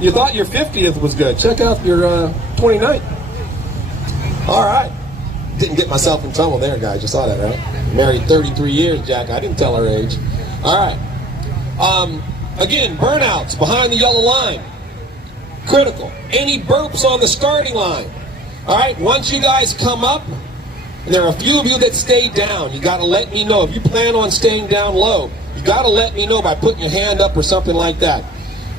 You thought your 50th was good. Check out your 29th. All right. Didn't get myself in trouble there, guys. You saw that, right? Married 33 years, Jack. I didn't tell her age. All right. Again, burnouts behind the yellow line. Critical. Any burps on the starting line. All right. Once you guys come up, and there are a few of you that stay down, you got to let me know. If you plan on staying down low, you got to let me know by putting your hand up or something like that.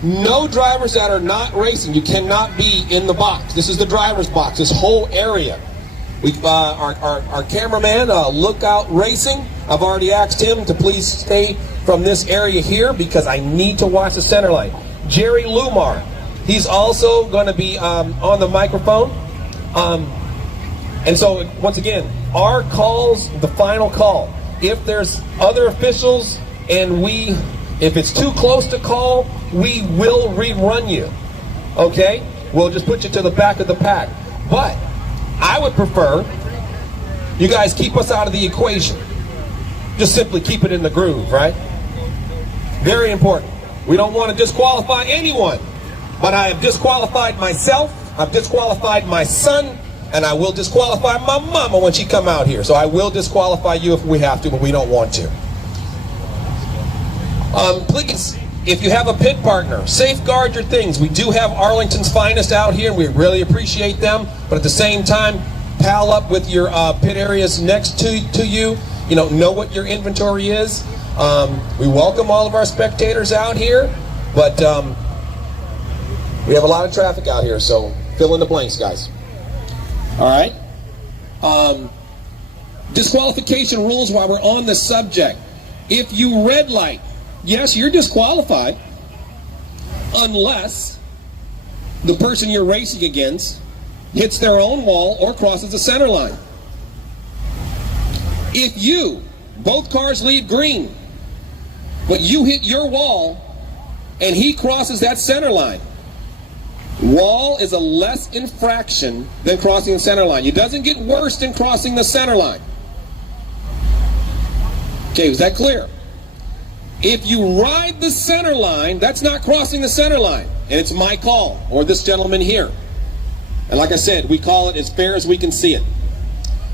No drivers that are not racing. You cannot be in the box. This is the driver's box, this whole area. Our cameraman, Lookout Racing, I've already asked him to please stay from this area here because I need to watch the center line. Jerry Lumar, he's also going to be on the microphone. And so, once again, our call's the final call. If there's other officials and if it's too close to call, we will rerun you. Okay? We'll just put you to the back of the pack. But I would prefer you guys keep us out of the equation. Just simply keep it in the groove, right? Very important. We don't want to disqualify anyone. But I have disqualified myself, I've disqualified my son, and I will disqualify my mama when she come out here. So I will disqualify you if we have to, but we don't want to. Please, if you have a pit partner, safeguard your things. We do have Arlington's finest out here, and we really appreciate them. But at the same time, pal up with your pit areas next to you. You know what your inventory is. We welcome all of our spectators out here, but we have a lot of traffic out here, so fill in the blanks, guys. All right. Disqualification rules while we're on the subject. If you red light, yes, you're disqualified unless the person you're racing against hits their own wall or crosses the center line. If both cars leave green, but you hit your wall and he crosses that center line, wall is a less infraction than crossing the center line. It doesn't get worse than crossing the center line. Okay, was that clear? If you ride the center line, that's not crossing the center line. And it's my call, or this gentleman here. And like I said, we call it as fair as we can see it.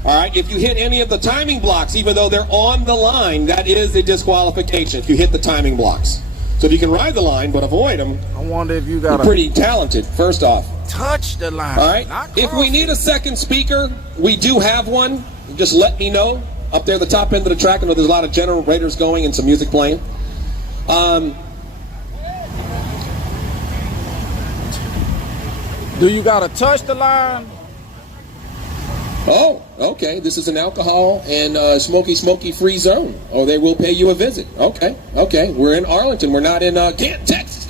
All right, if you hit any of the timing blocks, even though they're on the line, that is a disqualification if you hit the timing blocks. So if you can ride the line but avoid them, I wonder if you got you're pretty talented, first off. Touch the line. All right, if we need a second speaker, we do have one. Just let me know. Up there at the top end of the track, I know there's a lot of generators going and some music playing. Do you gotta touch the line? Oh, okay. This is an alcohol and smoky free zone. Oh, they will pay you a visit. Okay. We're in Arlington. We're not in Canton, Texas.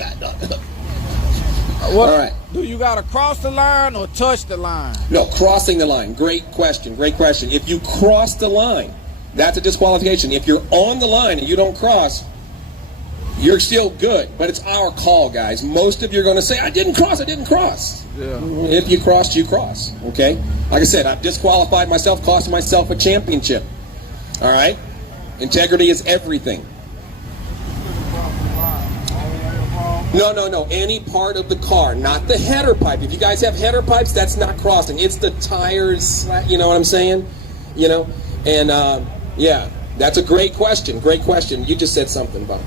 All right. Do you gotta cross the line or touch the line? No, crossing the line. Great question. If you cross the line, that's a disqualification. If you're on the line and you don't cross, you're still good. But it's our call, guys. Most of you are going to say, I didn't cross. Yeah. If you crossed, you cross. Okay? Like I said, I've disqualified myself, cost myself a championship. All right? Integrity is everything. No. Any part of the car, not the header pipe. If you guys have header pipes, that's not crossing. It's the tires, you know what I'm saying? You know? And, yeah, that's a great question. You just said something about it.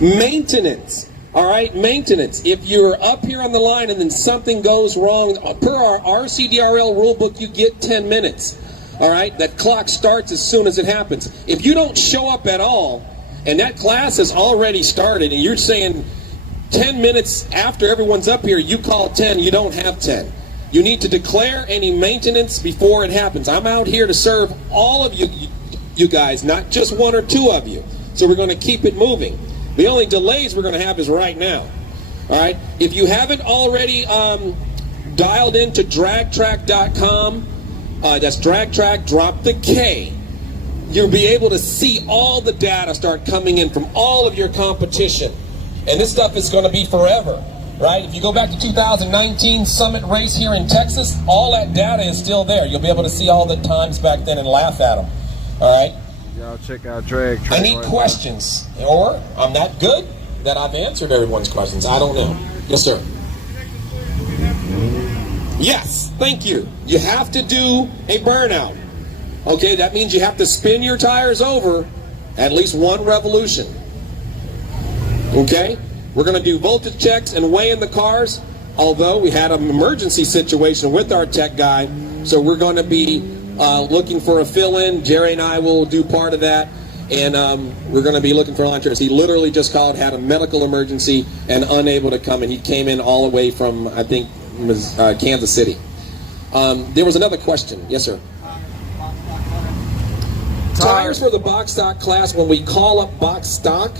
Maintenance. All right, maintenance. If you're up here on the line and then something goes wrong, per our RCDRL rule book, you get 10 minutes. All right, that clock starts as soon as it happens. If you don't show up at all, and that class has already started, and you're saying 10 minutes after everyone's up here, you call 10, you don't have 10. You need to declare any maintenance before it happens. I'm out here to serve all of you guys, not just one or two of you. So we're going to keep it moving. The only delays we're going to have is right now. All right? If you haven't already dialed into dragtrack.com, that's dragtrack, drop the K, you'll be able to see all the data start coming in from all of your competition. And this stuff is going to be forever, right? If you go back to 2019 Summit race here in Texas, all that data is still there. You'll be able to see all the times back then and laugh at them. All right? Y'all check out Drag Track. I need questions. Or I'm not good. that I've answered everyone's questions. I don't know. Yes, sir. Yes, thank you. You have to do a burnout. Okay, that means you have to spin your tires over at least one revolution. Okay, we're going to do voltage checks and weigh in the cars, although we had an emergency situation with our tech guy, so we're going to be looking for a fill-in. Jerry and I will do part of that, and we're going to be looking for lunchers. He literally just called, had a medical emergency, and unable to come, and he came in all the way from, I think, Kansas City. There was another question. Yes, sir. Tires for the box stock class. When we call up box stock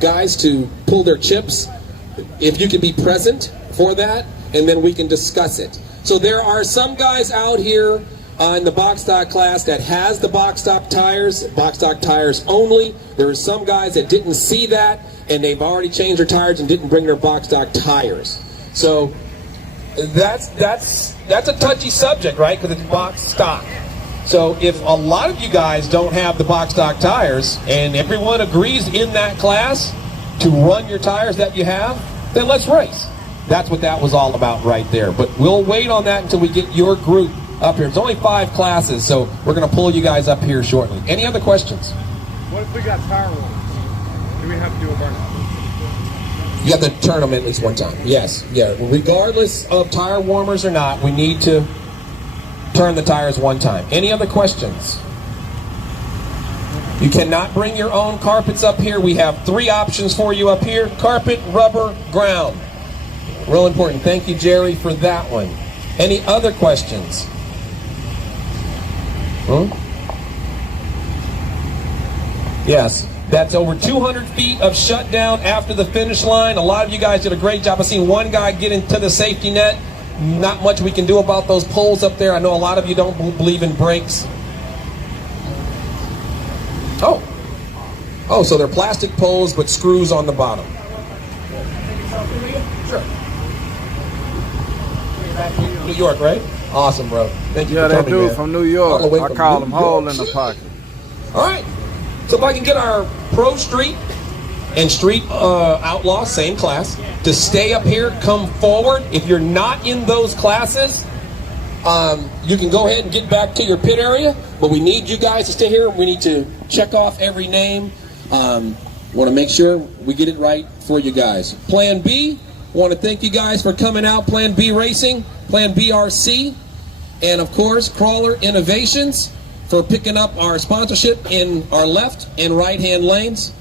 guys to pull their chips, if you could be present for that, and then we can discuss it. So there are some guys out here in the box stock class that has the box stock tires only. There are some guys that didn't see that, and they've already changed their tires and didn't bring their box stock tires. So that's a touchy subject, right? Because it's box stock. So if a lot of you guys don't have the box stock tires, and everyone agrees in that class to run your tires that you have, then let's race. That's what that was all about right there. But we'll wait on that until we get your group up here. It's only 5 classes, so we're going to pull you guys up here shortly. Any other questions? What if we got tire warmers? Do we have to do a burnout? You have to turn them at least one time. Yes, yeah. Regardless of tire warmers or not, we need to turn the tires one time. Any other questions? You cannot bring your own carpets up here. We have 3 options for you up here: carpet, rubber, ground. Real important. Thank you, Jerry, for that one. Any other questions? Yes, that's over 200 feet of shutdown after the finish line. A lot of you guys did a great job. I've seen one guy get into the safety net. Not much we can do about those poles up there. I know a lot of you don't believe in brakes. Oh, so they're plastic poles but screws on the bottom. Sure. New York, right? Awesome, bro. Thank you for coming, that dude man. from New York. I call him Hole in the Pocket. All right. So if I can get our Pro Street and Street Outlaws, same class, to stay up here, come forward. If you're not in those classes, you can go ahead and get back to your pit area, but we need you guys to stay here. We need to check off every name. Want to make sure we get it right for you guys. Plan B, want to thank you guys for coming out. Plan B Racing, Plan BRC, and of course, Crawler Innovations for picking up our sponsorship in our left and right hand lanes.